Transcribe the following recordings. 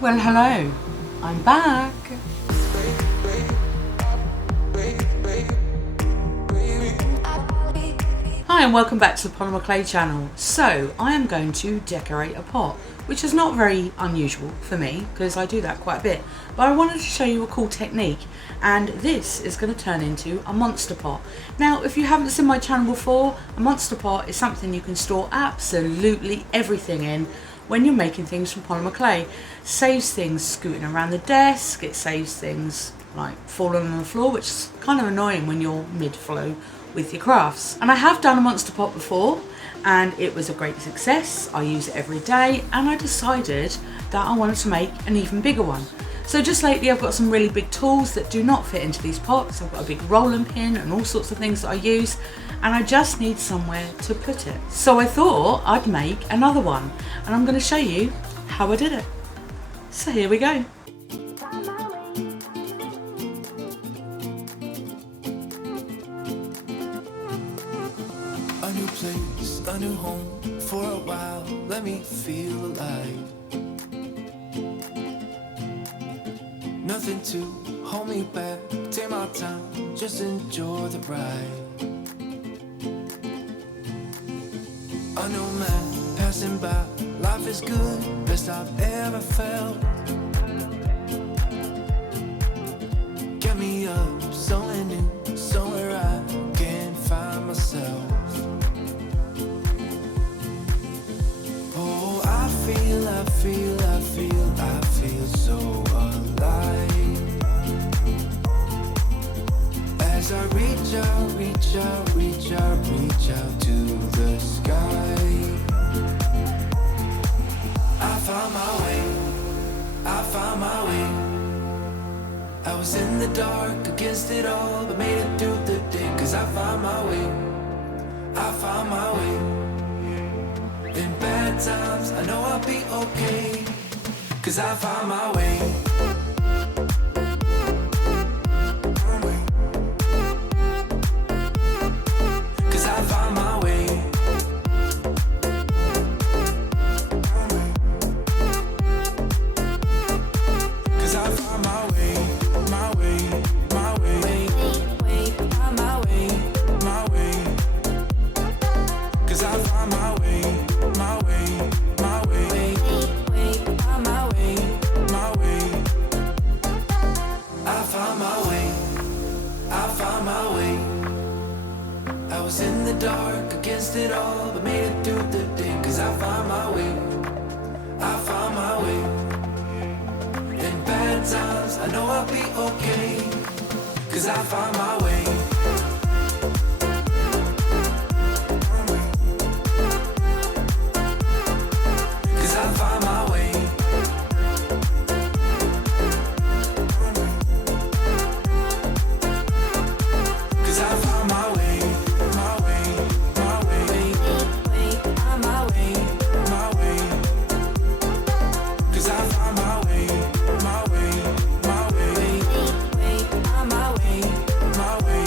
Well, hello, I'm back. Hi and welcome back to the Polymer Clay channel. So I am going to decorate a pot, which is not very unusual for me because I do that quite a bit, but I wanted to show you a cool technique, and this is going to turn into a monster pot. Now if you haven't seen my channel before, a monster pot is something you can store absolutely everything in when you're making things from polymer clay. Saves things scooting around the desk, it saves things like falling on the floor, which is kind of annoying when you're mid-flow with your crafts. And I have done a monster pot before and it was a great success. I use it every day and I decided that I wanted to make an even bigger one. So just lately I've got some really big tools that do not fit into these pots. I've got a big rolling pin and all sorts of things that I use, and I just need somewhere to put it. So I thought I'd make another one, and I'm going to show you how I did it. So here we go. A new place, a new home, for a while, let me feel alive. Nothing to hold me back, take my time, just enjoy the ride. A new man passing by, life is good, best I've ever felt. Get me up, somewhere new, somewhere I can find myself. Oh, I feel so alive. As I reach out to the sky. I found my way. I was in the dark against it all, but made it through the day. Cause I found my way. In bad times, I know I'll be okay. Cause I found my way. Cause I found my way. Cause I found my way. My way. My way. My way. My way. Cause I found my way. My way. My way. My way. My way. I found my way. I found my way. I was in the dark against it all, but made it through the day. Cause I found my way. I found my way. In bad times, I know I'll be okay. Cause I found my way. Cause I found my way. Cause I found my way. My way. My way. My way. My way. Cause I found my way. My way. My way. My way. My way.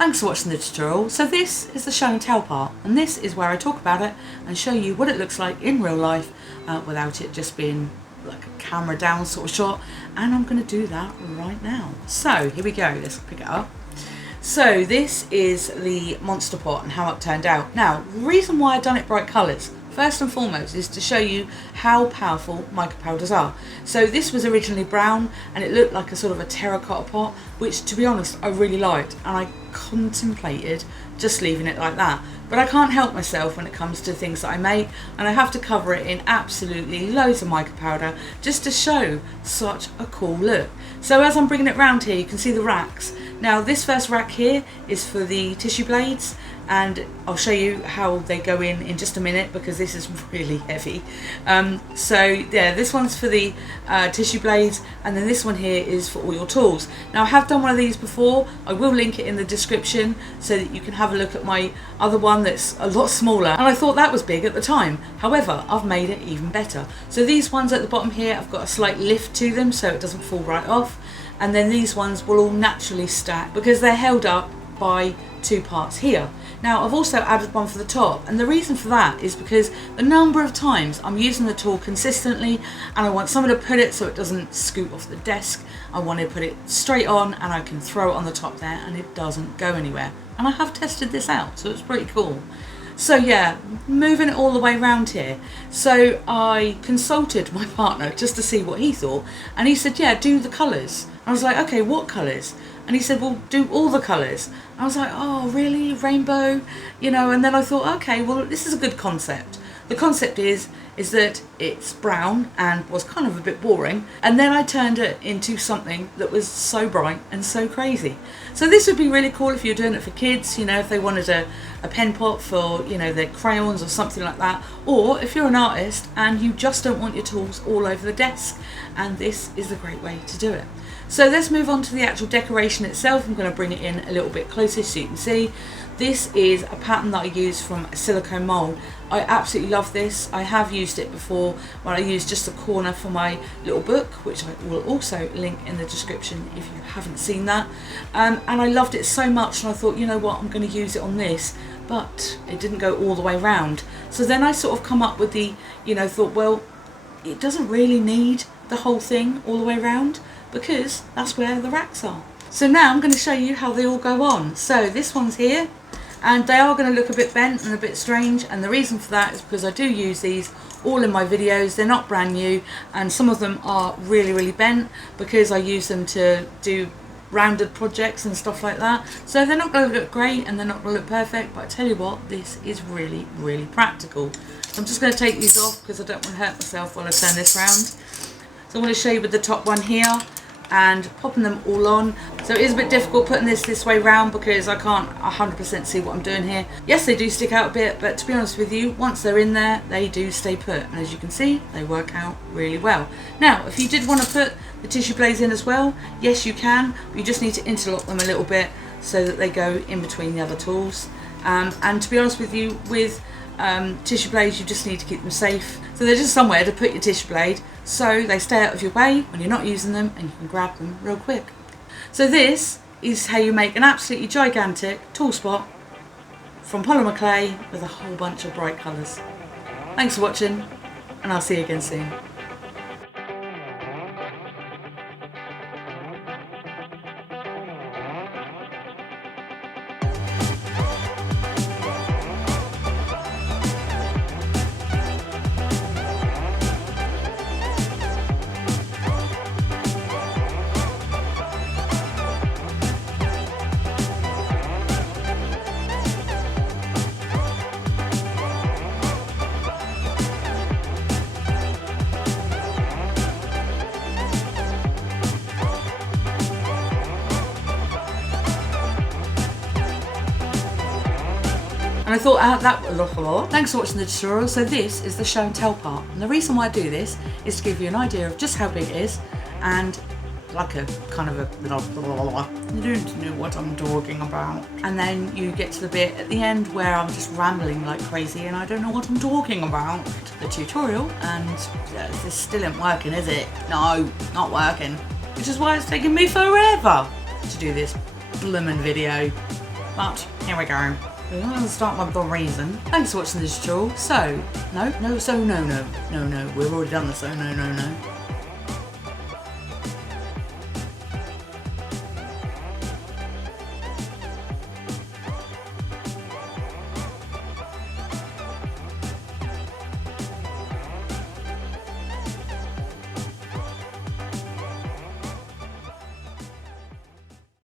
Thanks for watching the tutorial. So this is the show and tell part, and this is where I talk about it and show you what it looks like in real life without it just being like a camera down sort of shot, and I'm going to do that right now. So here we go, let's pick it up. So this is the monster pot and how it turned out. Now, the reason why I've done it bright colours, first and foremost, is to show you how powerful mica powders are. So this was originally brown and it looked like a sort of a terracotta pot, which to be honest I really liked, and I contemplated just leaving it like that. But I can't help myself when it comes to things that I make, and I have to cover it in absolutely loads of mica powder just to show such a cool look. So as I'm bringing it round here, you can see the racks. Now this first rack here is for the tissue blades, and I'll show you how they go in just a minute because this is really heavy. So yeah, this one's for the tissue blades, and then this one here is for all your tools. Now I have done one of these before. I will link it in the description so that you can have a look at my other one that's a lot smaller, and I thought that was big at the time. However, I've made it even better. So these ones at the bottom here, I've got a slight lift to them so it doesn't fall right off, and then these ones will all naturally stack because they're held up by two parts here. Now I've also added one for the top, and the reason for that is because the number of times I'm using the tool consistently and I want someone to put it so it doesn't scoot off the desk. I want to put it straight on and I can throw it on the top there and it doesn't go anywhere. And I have tested this out, so it's pretty cool. So yeah, moving it all the way around here. So I consulted my partner just to see what he thought, and he said, yeah, do the colours. I was like, okay, what colours? And he said, well, do all the colours. I was like, oh, really? Rainbow? You know, and then I thought, okay, well, this is a good concept. The concept is that it's brown and was kind of a bit boring, and then I turned it into something that was so bright and so crazy. So this would be really cool if you're doing it for kids, you know, if they wanted a pen pot for, you know, their crayons or something like that, or if you're an artist and you just don't want your tools all over the desk, and this is a great way to do it. So let's move on to the actual decoration itself. I'm going to bring it in a little bit closer so you can see. This is a pattern that I use from a silicone mould. I absolutely love this. I have used it before when I used just the corner for my little book, which I will also link in the description if you haven't seen that. And I loved it so much, and I thought, you know what, I'm going to use it on this, but it didn't go all the way round. So then I sort of come up with the, you know, thought, well, it doesn't really need the whole thing all the way round because that's where the racks are. So now I'm going to show you how they all go on. So this one's here, and they are going to look a bit bent and a bit strange, and the reason for that is because I do use these all in my videos. They're not brand new, and some of them are really bent because I use them to do rounded projects and stuff like that. So they're not going to look great and they're not going to look perfect, but I tell you what, this is really practical. So I'm just going to take these off because I don't want to hurt myself while I turn this round. So I'm going to show you with the top one here and popping them all on. So it is a bit difficult putting this way round because I can't 100% see what I'm doing here. Yes, they do stick out a bit, but to be honest with you, once they're in there, they do stay put. And as you can see, they work out really well. Now, if you did want to put the tissue blades in as well, yes you can, but you just need to interlock them a little bit so that they go in between the other tools. And to be honest with you, with tissue blades, you just need to keep them safe. So they're just somewhere to put your tissue blade so they stay out of your way when you're not using them and you can grab them real quick. So this is how you make an absolutely gigantic tool spot from polymer clay with a whole bunch of bright colours. Thanks for watching, and I'll see you again soon. And I thought thanks for watching the tutorial. So this is the show and tell part, and the reason why I do this is to give you an idea of just how big it is, and like a kind of a you don't know what I'm talking about. And then you get to the bit at the end where I'm just rambling like crazy and I don't know what I'm talking about. The tutorial, and this still isn't working, is it? No, not working. Which is why it's taking me forever to do this blooming video. But here we go. We're going to start with the reason. Thanks for watching this tutorial. So, no, we've already done the so, no.